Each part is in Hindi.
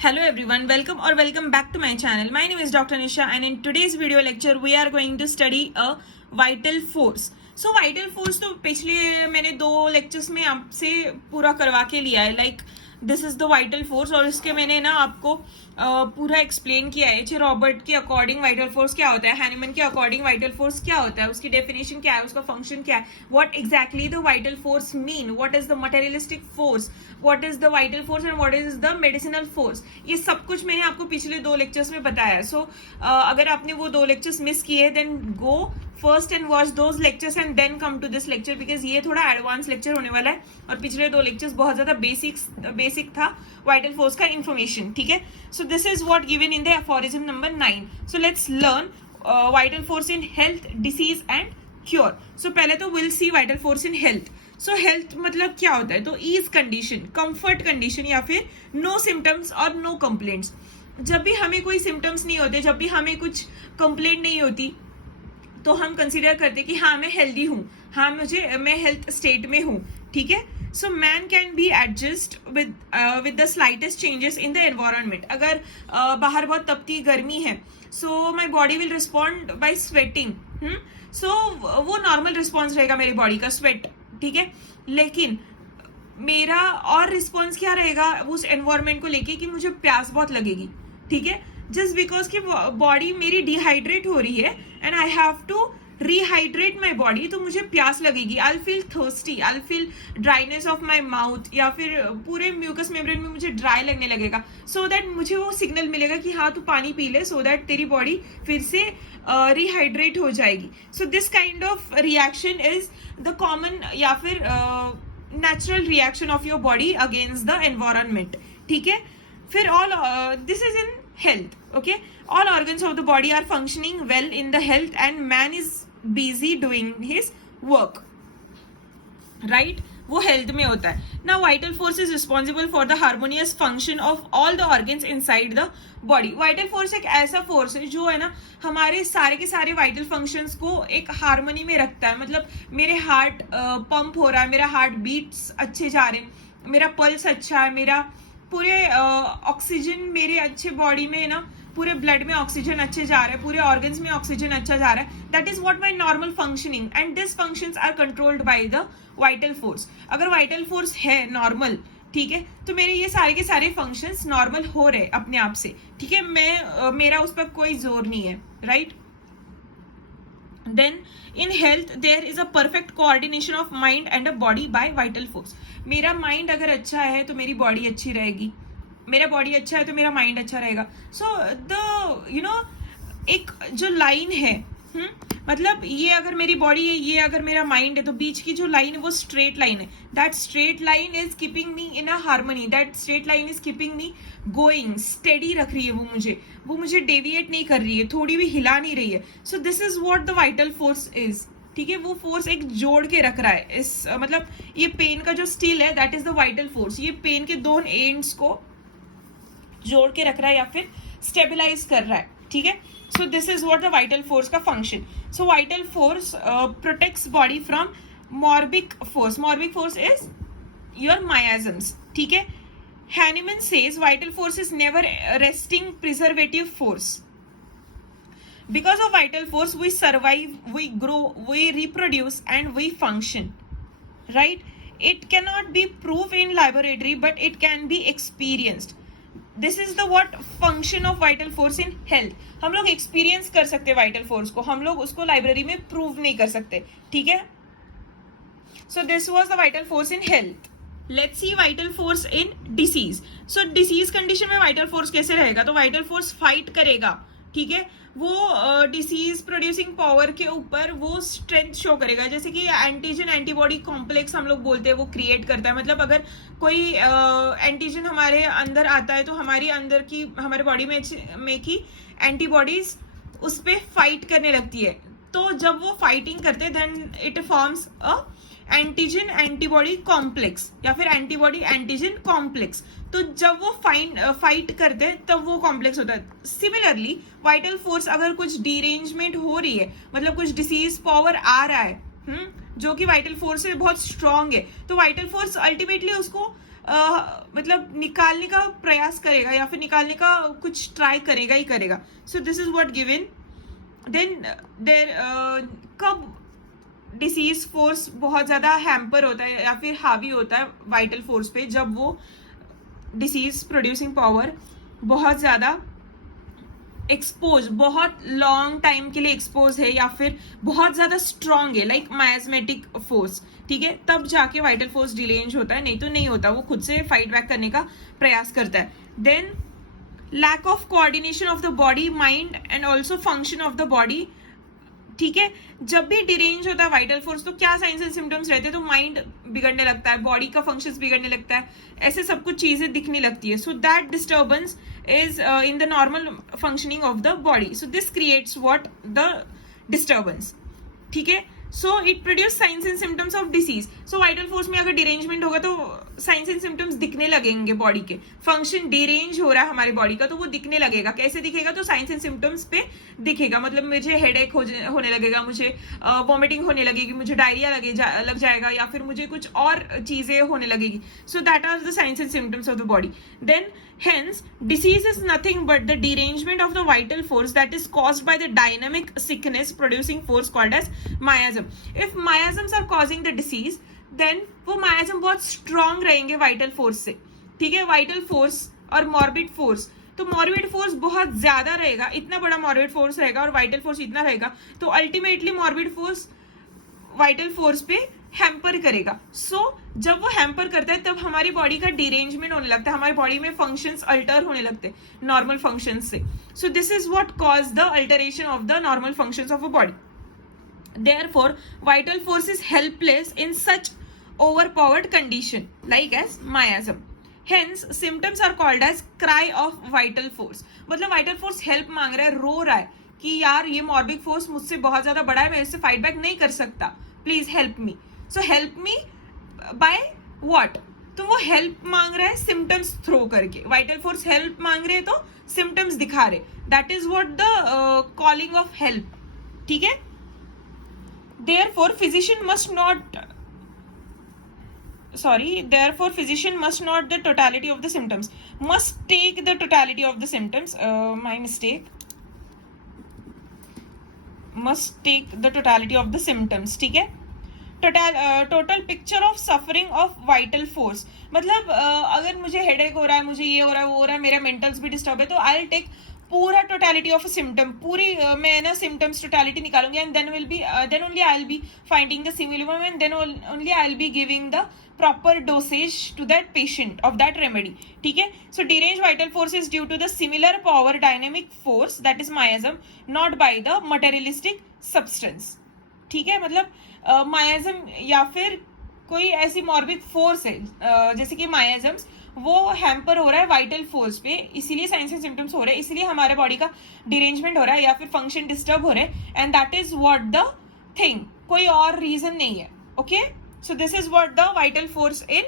Hello everyone, welcome back to my channel. My name is Dr. Nisha and in today's video lecture we are going to study a vital force. So vital force तो पिछले मैंने 2 lectures में आपसे पूरा करवा के लिया है, like this is the vital force और इसके मैंने ना आपको पूरा एक्सप्लेन किया है। रॉबर्ट के अकॉर्डिंग वाइटल फोर्स क्या होता है, हैनीमन के अकॉर्डिंग वाइटल फोर्स क्या होता है, उसकी डेफिनेशन क्या है, उसका फंक्शन क्या है, what exactly the vital force mean, what is the materialistic force, what is the vital force and what is the medicinal force. ये सब कुछ मैंने आपको पिछले 2 लेक्चर्स में बताया। सो अगर आपने वो 2 लेक्चर्स मिस किए then go first and watch those lectures and then come to this lecture, because ये थोड़ा एडवांस लेक्चर होने वाला है और पिछले 2 लेक्चर्स बहुत ज्यादा बेसिक था वाइटल फोर्स का इन्फॉर्मेशन। ठीक है, so this is what given in the aphorism number 9. So let's learn vital force in health, disease and cure. So पहले तो will see vital force in health. So health मतलब क्या होता है, तो ईज कंडीशन, कंफर्ट कंडीशन या फिर नो सिम्टम्स और नो कंप्लेंट्स. जब भी हमें कोई सिम्टम्स नहीं होते, जब भी हमें कुछ कंप्लेंट नहीं होती, तो हम कंसिडर करते कि हाँ मैं हेल्दी हूँ, हाँ मैं हेल्थ स्टेट में हूँ. ठीक है, so man can be adjust with the slightest changes in the environment. अगर बाहर बहुत तपती गर्मी है, so my body will respond by sweating. So वो नॉर्मल रिस्पॉन्स रहेगा मेरी बॉडी का, स्वेट. ठीक है, लेकिन मेरा और रिस्पॉन्स क्या रहेगा उस एनवायरमेंट को लेके कि मुझे प्यास बहुत लगेगी. ठीक है, जस्ट बिकॉज की बॉडी मेरी डिहाइड्रेट हो रही है and I have to rehydrate my body, तो मुझे प्यास लगेगी. I feel thirsty, I feel dryness of my mouth, या फिर पूरे म्यूकस मेम्ब्रेन में मुझे ड्राई लगने लगेगा. सो दैट मुझे वो सिग्नल मिलेगा कि हाँ तू पानी पी ले, सो दैट तेरी बॉडी फिर से रिहाइड्रेट हो जाएगी. So this kind of reaction is the common या फिर natural reaction of your body against the environment. ठीक है, फिर all this is in health. Okay, all organs of the body are functioning well in the health and man is busy doing his work, right? वो हेल्थ में होता है. Now vital force is responsible for the harmonious function of all the organs inside the body. vital force एक ऐसा फोर्स है जो है ना हमारे सारे के सारे वाइटल फंक्शंस को एक हार्मनी में रखता है. मतलब मेरे हार्ट पंप हो रहा है, मेरा हार्ट बीट्स अच्छे जा रहे हैं, मेरा पल्स अच्छा है, मेरा पूरे ऑक्सीजन मेरे अच्छे बॉडी में ना, पूरे ब्लड में ऑक्सीजन अच्छे जा रहा है, पूरे ऑर्गन्स में ऑक्सीजन अच्छा जा रहा है. That is what my normal functioning and this functions are controlled by the vital force. अगर वाइटल फोर्स है नॉर्मल, ठीक है, तो मेरे ये सारे के सारे फंक्शंस नॉर्मल हो रहे अपने आप से. ठीक है, मेरा उस पर कोई जोर नहीं है, right? Then in health there is a perfect coordination of mind and a body by vital force. मेरा माइंड अगर अच्छा है तो मेरी बॉडी अच्छी रहेगी, मेरा बॉडी अच्छा है तो मेरा माइंड अच्छा रहेगा. सो द एक जो लाइन है, मतलब ये अगर मेरी बॉडी है, ये अगर मेरा माइंड है, तो बीच की जो लाइन है वो स्ट्रेट लाइन है. That straight line is keeping me in a harmony, that straight line is keeping me going, steady रख रही है वो मुझे डेविएट नहीं कर रही है, थोड़ी भी हिला नहीं रही है. So this is what the vital force is. ठीक है, वो फोर्स एक जोड़ के रख रहा है इस मतलब ये पेन का जो स्टील है that is the vital force. ये पेन के 2 एंड्स को जोड़ के रख रहा है या फिर स्टेबिलाइज कर रहा है. ठीक है, so this is what the vital force का function. So vital force protects body from morbid force. Morbid force is your miasms. ठीक है, Hahnemann says vital force is never resting preservative force. Because of vital force, we survive, we grow, we reproduce, and we function. Right? It cannot be proved in laboratory, but it can be experienced. This is the what function of vital force in health. हम लोग experience कर सकते हैं vital force को, हम लोग उसको लाइब्रेरी में prove नहीं कर सकते. ठीक है? So this was the vital force in health. Let's see vital force in disease. So disease condition में वाइटल फोर्स कैसे रहेगा, तो वाइटल फोर्स फाइट करेगा. ठीक है, वो डिसीज प्रोड्यूसिंग पावर के ऊपर वो स्ट्रेंथ शो करेगा. जैसे कि एंटीजन एंटीबॉडी कॉम्प्लेक्स हम लोग बोलते हैं, वो क्रिएट करता है. मतलब अगर कोई एंटीजन हमारे अंदर आता है तो हमारे बॉडी में की एंटीबॉडीज उस पर फाइट करने लगती है. तो जब वो फाइटिंग करते हैं then it forms a antigen antibody complex या फिर एंटीबॉडी एंटीजन कॉम्प्लेक्स. तो जब वो फाइट करते हैं तब वो कॉम्प्लेक्स होता है. सिमिलरली वाइटल फोर्स अगर कुछ डीरेंजमेंट हो रही है, मतलब कुछ डिसीज पावर आ रहा है जो कि वाइटल फोर्स से बहुत स्ट्रांग है, तो वाइटल फोर्स अल्टीमेटली उसको मतलब निकालने का प्रयास करेगा या फिर निकालने का कुछ ट्राई करेगा ही करेगा. So this is what given. Then there कब डिसीज फोर्स बहुत ज्यादा हैम्पर होता है या फिर हावी होता है वाइटल फोर्स पे, जब वो डिसीज प्रोड्यूसिंग पावर बहुत ज्यादा एक्सपोज, बहुत लॉन्ग टाइम के लिए एक्सपोज है या फिर बहुत ज्यादा स्ट्रांग है, लाइक मायाजमेटिक फोर्स. ठीक है, तब जाके वाइटल फोर्स डिलेंज होता है, नहीं तो नहीं होता, वो खुद से फाइट बैक करने का प्रयास करता है. Then lack of coordination of the body, mind and also function of the body. ठीक है, जब भी डिरेंज होता है वाइटल फोर्स तो क्या साइंस एंड सिम्टम्स रहते हैं, तो माइंड बिगड़ने लगता है, बॉडी का फंक्शंस बिगड़ने लगता है, ऐसे सब कुछ चीजें दिखने लगती है. So that disturbance is in the normal functioning of the body. So this creates what? The disturbance. ठीक है, so it produce signs and symptoms of disease. So vital force में अगर derangement होगा तो signs and symptoms दिखने लगेंगे बॉडी के. फंक्शन डिरेंज हो रहा है हमारी बॉडी का तो वो दिखने लगेगा. कैसे दिखेगा? तो साइंस एंड सिम्टम्स पे दिखेगा. मतलब मुझे हेडेक होने लगेगा, मुझे वॉमिटिंग होने लगेगी, मुझे डायरिया लग जाएगा या फिर मुझे कुछ और चीजें होने लगेगी. So that are the science and symptoms of the body. Then hence disease is nothing but the derangement of the vital force that is caused by the dynamic sickness producing force called as miasm. If miasms are causing the disease, then वो miasm बहुत strong रहेंगे vital force से. ठीक है, vital force और morbid force, तो morbid force बहुत ज्यादा रहेगा, इतना बड़ा morbid force रहेगा और vital force इतना रहेगा, तो ultimately morbid force vital force पे हैम्पर करेगा. सो जब वो हैम्पर करता है तब हमारी बॉडी का डिरेंजमेंट होने लगता है, हमारी बॉडी में फंक्शंस अल्टर होने लगते हैं नॉर्मल फंक्शंस से. So this is what cause the alteration of the normal functions of a body. Therefore vital force is helpless in such overpowered condition like as miasm. Hence symptoms are called as cry of vital force. मतलब वाइटल फोर्स हेल्प मांग रहा है, रो रहा है कि यार ये मॉर्बिड फोर्स मुझसे बहुत ज्यादा बड़ा है, मैं इससे फाइट बैक नहीं कर सकता, please help me. So help me by what? तो वो हेल्प मांग रहा है सिम्टम्स थ्रो करके. वाइटल फोर्स हेल्प मांग रहे हैं तो सिम्टम्स दिखा रहे. That is what the calling of help. ठीक है, therefore physician must not the totality of the symptoms, must take the totality of the symptoms. My mistake. Must take the totality of the symptoms. ठीक है, total picture of suffering of vital force. मतलब अगर मुझे हेडेक हो रहा है, मुझे ये हो रहा है, वो हो रहा है, मेरा मेंटल्स भी डिस्टर्ब है, तो आई विल टेक पूरा टोटलिटी ऑफ सिम्टम, पूरी मैं ना सिम्टम्स टोटलिटी निकालूंगी and then only I will be finding the similar and then only I will be giving the proper dosage to that patient of that remedy. ठीक है, so derange vital force is due to the similar power dynamic force that is miasm, not by the materialistic substance. ठीक है, मतलब मायाजम या फिर कोई ऐसी मॉर्बिड फोर्स है जैसे कि मायाजम्स, वो हैम्पर हो रहा है वाइटल फोर्स पे, इसीलिए साइंस एंड सिम्टम्स हो रहे हैं, इसीलिए हमारे बॉडी का डिरेंजमेंट हो रहा है या फिर फंक्शन डिस्टर्ब हो रहे हैं. And that is what the thing, कोई और रीजन नहीं है. Okay, so this is what the vital force in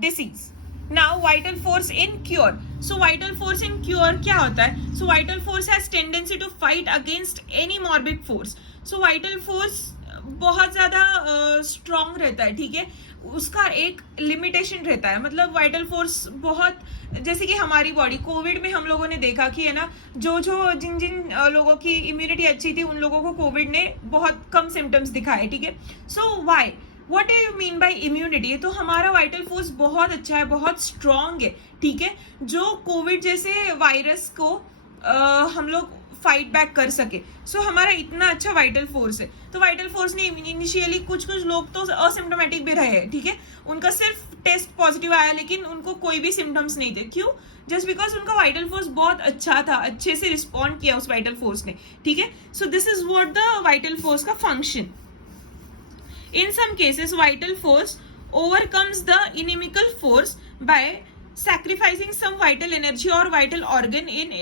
disease. Now vital force in cure. So vital force in cure क्या होता है? So vital force has tendency to fight against any morbid force. So vital force बहुत ज्यादा स्ट्रांग रहता है. ठीक है, उसका एक लिमिटेशन रहता है. मतलब वाइटल फोर्स बहुत, जैसे कि हमारी बॉडी कोविड में हम लोगों ने देखा कि है ना, जिन लोगों की इम्यूनिटी अच्छी थी उन लोगों को कोविड ने बहुत कम सिम्टम्स दिखाए. ठीक है, so why, what do you mean by immunity? तो हमारा वाइटल फोर्स बहुत अच्छा है, बहुत स्ट्रांग है. ठीक है, जो कोविड जैसे वायरस को हम लोग फाइट बैक कर सके. सो हमारा इतना अच्छा वाइटल फोर्स है. तो वाइटल फोर्स ने इनिशियली कुछ लोग तो असिम्टोमेटिक भी रहे हैं. ठीक है, उनका सिर्फ टेस्ट पॉजिटिव आया लेकिन उनको कोई भी सिम्टम्स नहीं थे. क्यों? जस्ट बिकॉज उनका वाइटल फोर्स बहुत अच्छा था, अच्छे से रिस्पॉन्ड किया उस वाइटल फोर्स ने. ठीक है, so this is what the vital force का function. In some cases, vital force overcomes the inimical force by sacrificing some vital energy or vital organ in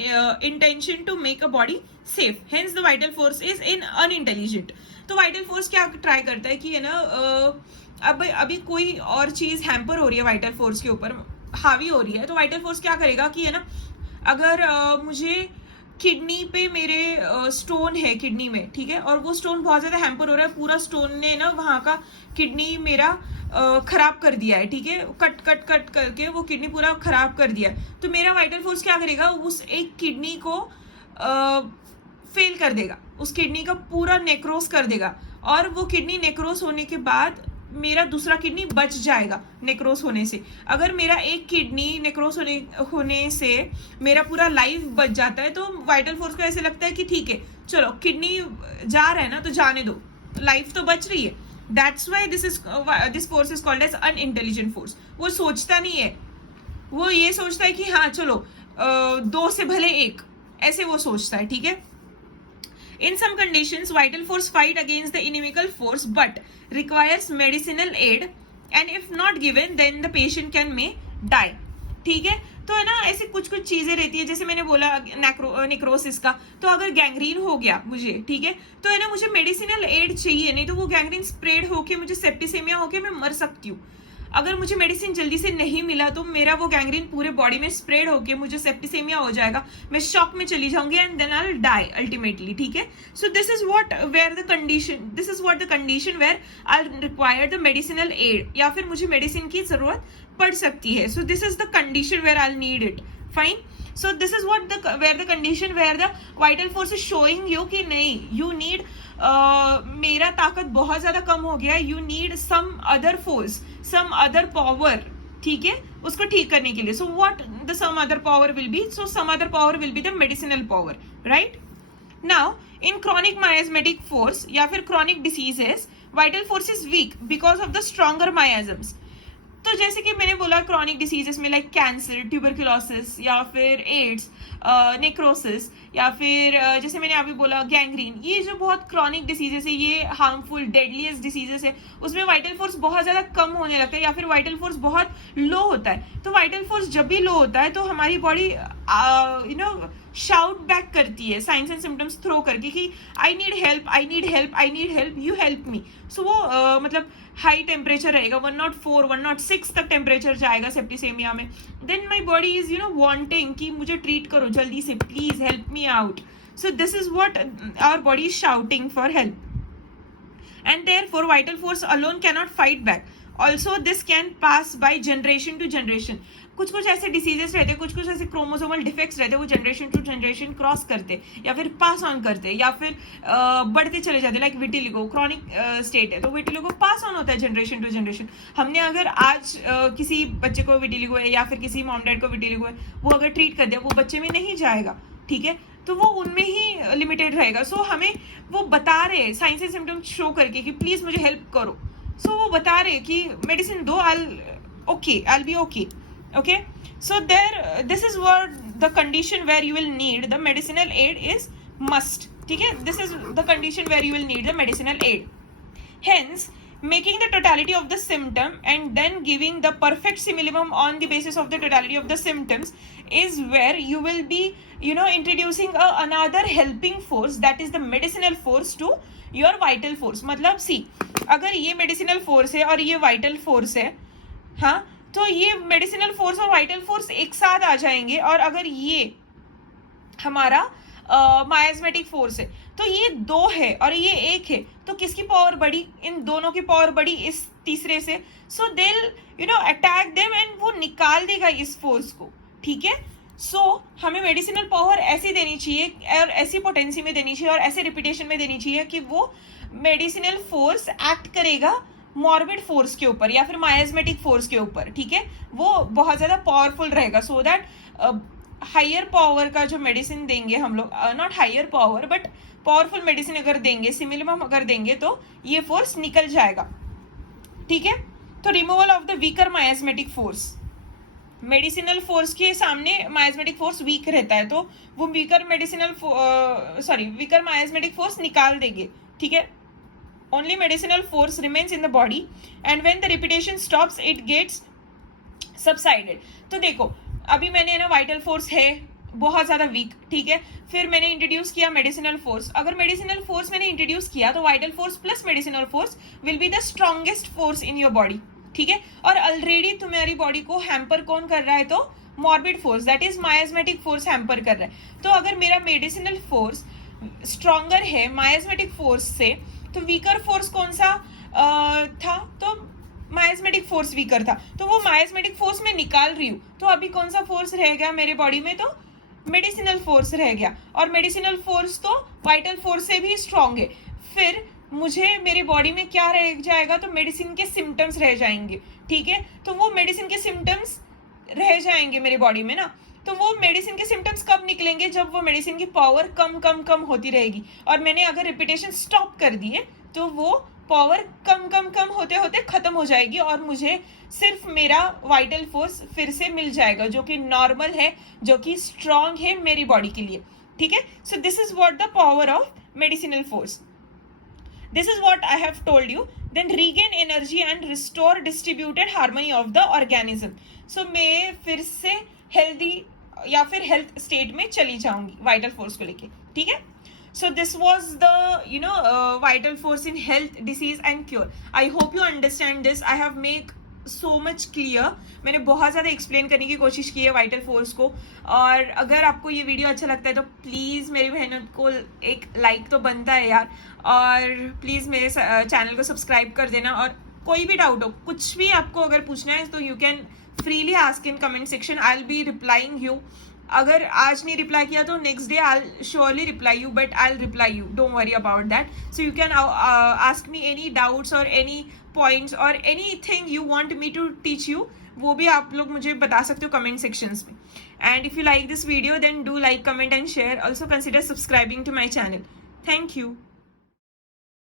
intention to make a body safe. Hence, the vital force is unintelligent. तो vital force क्या ट्राई करता है कि है ना, अभी कोई और चीज हैम्पर हो रही है वाइटल फोर्स के ऊपर, हावी हो रही है, तो वाइटल फोर्स क्या करेगा कि है ना, अगर मुझे किडनी पे मेरे स्टोन है किडनी में, ठीक है, और वो स्टोन बहुत ज्यादा हैम्पर हो रहा है, पूरा स्टोन ने ना वहां का किडनी मेरा खराब कर दिया है, ठीक है, कट कट कट करके वो किडनी पूरा खराब कर दिया है। तो मेरा वाइटल फोर्स क्या करेगा, उस एक किडनी को फेल कर देगा, उस किडनी का पूरा नेक्रोस कर देगा, और वो किडनी नेक्रोस होने के बाद मेरा दूसरा किडनी बच जाएगा नेक्रोस होने से। अगर मेरा एक किडनी नेक्रोस होने से मेरा पूरा लाइफ बच जाता है, तो वाइटल फोर्स को ऐसे लगता है कि ठीक है चलो किडनी जा रहा है ना तो जाने दो, लाइफ तो बच रही है। That's why this force is called as unintelligent force. वो सोचता नहीं है, वो ये सोचता है कि हाँ चलो दो से भले एक, ऐसे वो सोचता है, ठीक है। In some conditions, vital force fight against the inimical force but requires medicinal aid, and if not given, then the patient can may die. ठीक है, तो है ना ऐसे कुछ कुछ चीजें रहती है, जैसे मैंने बोला नेक्रोसिस का, तो अगर गैंग्रीन हो गया मुझे, ठीक है, तो है ना मुझे मेडिसिनल एड चाहिए, नहीं तो वो गैंग्रीन स्प्रेड होके मुझे सेप्टिसेमिया होके मैं मर सकती हूँ। अगर मुझे मेडिसिन जल्दी से नहीं मिला तो मेरा वो गैंग्रीन पूरे बॉडी में स्प्रेड होके मुझे सेप्टिसेमिया हो जाएगा, मैं शॉक में चली जाऊंगी, and then I will die ultimately, ठीक है। So this is what the condition where I require the medicinal aid, या फिर मुझे मेडिसिन की जरूरत पड़ सकती है। So this is the condition where I need it, fine. So this is what the condition where the vital force is showing you कि नहीं, you need मेरा ताकत बहुत ज्यादा कम हो गया, you need some other force, some other power, ठीक है, उसको ठीक करने के लिए। So what the some other power will be? So some other power will be the medicinal power, right? Now in chronic miasmatic force या फिर chronic diseases, vital force is weak because of the stronger miasms. तो जैसे कि मैंने बोला क्रॉनिक डिसीजेस में लाइक कैंसर, ट्यूबरक्लोसिस, या फिर एड्स, नेक्रोसिस, या फिर जैसे मैंने अभी बोला गैंग्रीन, ये जो बहुत क्रॉनिक डिसीजेस है, ये हार्मफुल डेडलीस्ट डिसीजेस है, उसमें वाइटल फोर्स बहुत ज्यादा कम होने लगता है, या फिर वाइटल फोर्स बहुत लो होता है। तो वाइटल फोर्स जब भी लो होता है तो हमारी बॉडी शाउट बैक करती है साइंस एंड सिम्टम्स थ्रो करके कि I need help, I need help, I need help, you help me. So वो मतलब हाई टेम्परेचर रहेगा, 104 106 तक टेम्परेचर जाएगा सेप्टिसेमिया में। Then my body is wanting कि मुझे ट्रीट करो जल्दी से, please help me out. So this is what our body is shouting for help, and therefore vital force alone cannot fight back. Also this can pass by generation to generation. कुछ कुछ ऐसे डिसीजेस रहते हैं, कुछ कुछ ऐसे क्रोमोसोमल डिफेक्ट्स रहते हैं, वो जनरेशन टू जनरेशन क्रॉस करते या फिर पास ऑन करते या फिर बढ़ते चले जाते, लाइक विटिलिगो क्रॉनिक स्टेट है तो विटिलिगो पास ऑन होता है जनरेशन टू जनरेशन। हमने अगर आज किसी बच्चे को विटिलिगो है या फिर किसी मॉम डैड को विटिलिगो है, वो अगर ट्रीट कर दिया वो बच्चे में नहीं जाएगा, ठीक है, तो वो उनमें ही लिमिटेड रहेगा। सो हमें वो बता रहे साइंस एंड सिम्टम्स शो करके कि प्लीज मुझे हेल्प करो। सो वो बता रहे कि मेडिसिन दो, I'll be okay. Okay, so this is what the condition where you will need the medicinal aid is must, ठीक है, this is the condition where you will need the medicinal aid. Hence making the totality of the symptom and then giving the perfect simillimum on the basis of the totality of the symptoms is where you will be introducing another helping force, that is the medicinal force to your vital force. मतलब see, अगर ये medicinal force है और ये vital force है, हाँ, तो ये मेडिसिनल फोर्स और वाइटल फोर्स एक साथ आ जाएंगे, और अगर ये हमारा मायाज्मेटिक फोर्स है तो ये दो है और ये एक है, तो किसकी पावर बढ़ी? इन दोनों की पावर बढ़ी इस तीसरे से। सो दिल अटैक देम एंड वो निकाल देगा इस फोर्स को, ठीक है। सो हमें मेडिसिनल पावर ऐसी देनी चाहिए और ऐसी पोटेंसी में देनी चाहिए और ऐसे रिपीटेशन में देनी चाहिए कि वो मेडिसिनल फोर्स एक्ट करेगा मॉर्बिड फोर्स के ऊपर या फिर मायाज्मेटिक फोर्स के ऊपर, ठीक है, वो बहुत ज्यादा पावरफुल रहेगा। सो दैट हायर पावर का जो मेडिसिन देंगे हम लोग, not higher power but powerful medicine अगर देंगे, सिमिलिमम अगर देंगे, तो ये फोर्स निकल जाएगा, ठीक है। तो removal of the weaker miasmatic force, medicinal force के सामने मायाज्मेटिक फोर्स वीक रहता है, तो वो वीकर मायाज्मेटिक फोर्स निकाल देंगे, ठीक है। Only medicinal force remains in the body and when the repetition stops it gets subsided. तो देखो अभी मैंने ना वाइटल फोर्स है बहुत ज्यादा वीक, ठीक है, फिर मैंने इंट्रोड्यूस किया मेडिसिनल फोर्स। अगर मेडिसिनल फोर्स मैंने इंट्रोड्यूस किया तो vital force plus medicinal force will be the strongest force in your body, ठीक है। और ऑलरेडी तुम्हारी बॉडी को हैम्पर कौन कर रहा है? तो morbid force that is miasmatic force hamper कर रहा है। तो अगर मेरा मेडिसिनल फोर्स स्ट्रॉन्गर है मायाज्मेटिक फोर्स से, तो वीकर फोर्स कौन सा था? तो मायाज्मेटिक फोर्स वीकर था। तो वो मायाज्मेटिक फोर्स मैं निकाल रही हूँ, तो अभी कौन सा फोर्स रह गया मेरे बॉडी में? तो मेडिसिनल फोर्स रह गया। और मेडिसिनल फोर्स तो वाइटल फोर्स से भी स्ट्रॉन्ग है। फिर मुझे मेरे बॉडी में क्या रह जाएगा? तो मेडिसिन के सिम्टम्स रह जाएंगे, ठीक है। तो वो मेडिसिन के सिम्टम्स रह जाएंगे मेरे बॉडी में ना। तो वो मेडिसिन के सिम्टम्स कब निकलेंगे? जब वो मेडिसिन की पावर कम कम कम होती रहेगी। और मैंने अगर रिपीटेशन स्टॉप कर दिए तो वो पावर कम कम कम होते होते खत्म हो जाएगी और मुझे सिर्फ मेरा वाइटल फोर्स फिर से मिल जाएगा, जो कि नॉर्मल है, जो कि स्ट्रॉन्ग है मेरी बॉडी के लिए, ठीक है। So this is what the power of medicinal force. This is what I have told you. Then regain energy and restore distributed harmony of the organism. So मैं फिर से healthy या फिर health state में चली जाऊंगी vital force को लेके, ठीक है। So this was the vital force in health, disease and cure. I hope you understand this. I have make so much clear. मैंने बहुत ज़्यादा एक्सप्लेन करने की कोशिश की है वाइटल फोर्स को। और अगर आपको ये वीडियो अच्छा लगता है तो प्लीज़ मेरी बहनों को एक लाइक तो बनता है यार, और प्लीज़ मेरे चैनल को सब्सक्राइब कर देना। और कोई भी डाउट हो, कुछ भी आपको अगर पूछना है तो you can freely ask in comment section. I will be replying you. अगर आज नहीं रिप्लाई किया तो next day I will surely reply you, but I will reply you, don't worry about that. So you can ask me any doubts और एनी पॉइंट्स और anything you want me to teach you, वो भी आप लोग मुझे बता सकते हो कमेंट सेक्शंस में। And if you like this video then do like, comment and share. Also consider subscribing to my channel. Thank you.